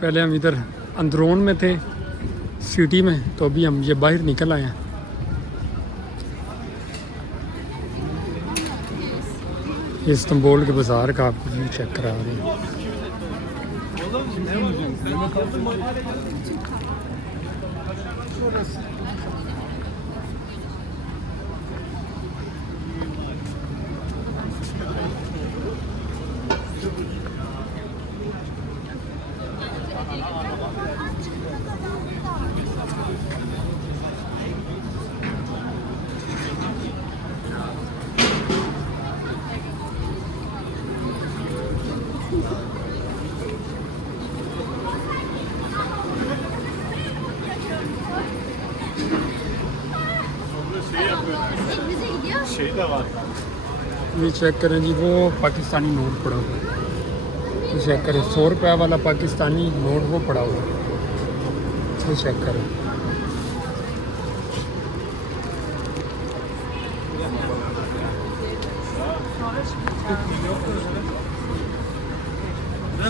पहले हम इधर अंदरून में थे सिटी में, तो अभी हम ये बाहर निकल आए हैं। ये इस्तांबुल के बाज़ार का आपको व्यू चेक करा रहे हैं। ये चेक करें जी, वो पाकिस्तानी नोट पड़ा हुआ है। तो चेक करें 100 रुपये वाला पाकिस्तानी नोट वो पड़ा हुआ है, तो चेक करें।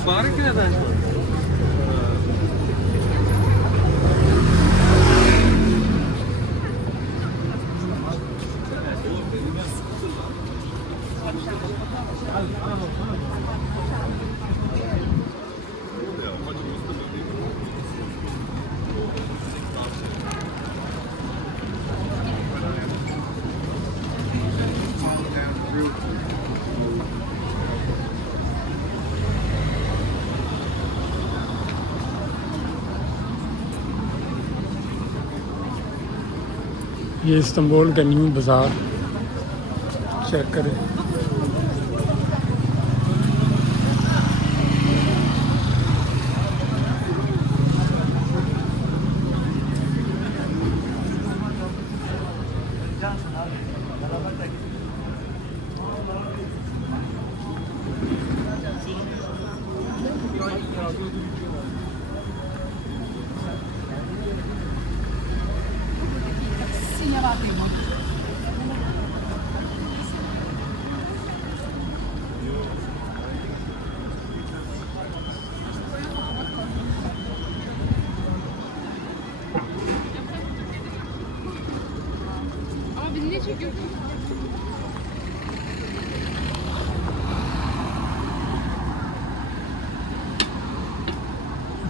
बाहर क्या था? ये इस्तांबुल का न्यू बाज़ार चेक करें।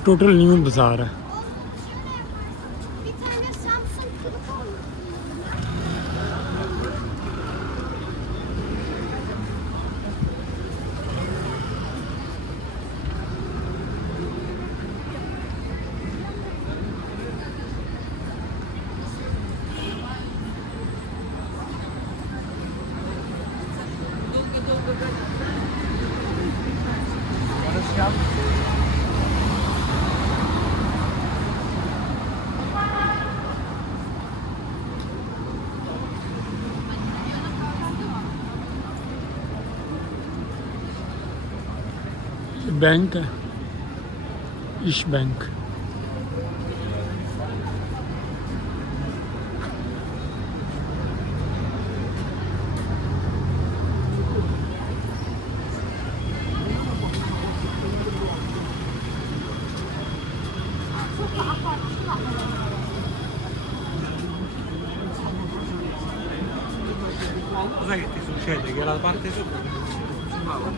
टोटल न्यू बाज़ार है। बैंक है इश bank. Cosa che ti succede? Che la parte sopra non funzionava.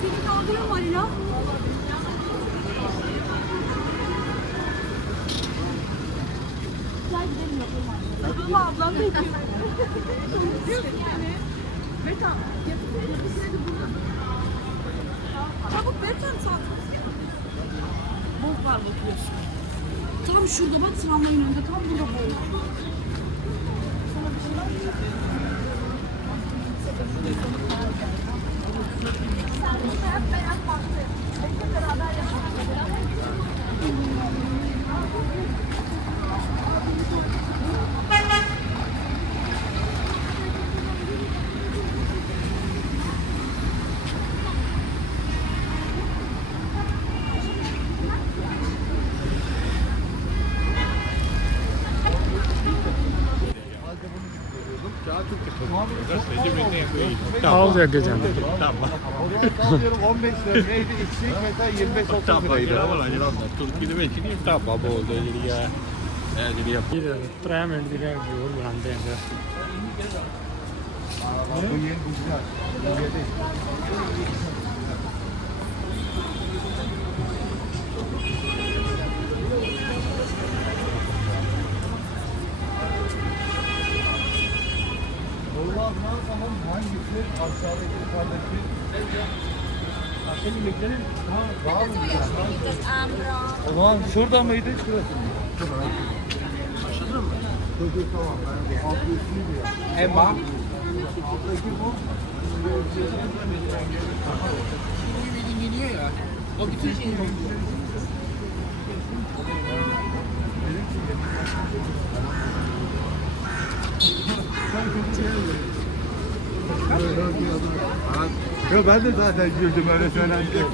Seni kaldırır mı Alina? Gel gidelim yapalım. Abla ablam bekliyor. Betan, çabuk Betan sen. Bol var bakıyorsun. Tam şurada bak tramvayın önünde, tam burada bol. Sana bir şey var mı? Sen beyaz beyaz baktı. Hep beraber yapalım. Al da geçen. O zaman sallıyorum 15 lira neydi içecek mesela 25-30 liraydı. तुर्की ਦੇ ਵਿੱਚ ਨਹੀਂ ਢਾਬਾ ਬੋਲਦੇ ਜਿਹੜੀ ਆ ਇਹ ਜਿਹੜੀ ਆ Bir 3 ਮਿੰਟ ਦੀ ਰਹਿ ਗਈ ਹੋਰ ਬਣਾਉਂਦੇ ਆਂ Bu yeni güzel. Bu yeni. Olmazdan zaman hangisi aşağıdaki yukarıdaki daha mı güzel? O zaman şurada mıydı şurası mı? Şurada mı? Şurada tamam. Ben altlıysıydı ya. Emma. Alttaki bu. O bütün şeyi Yo ben de zaten güldüm öyle söylendi.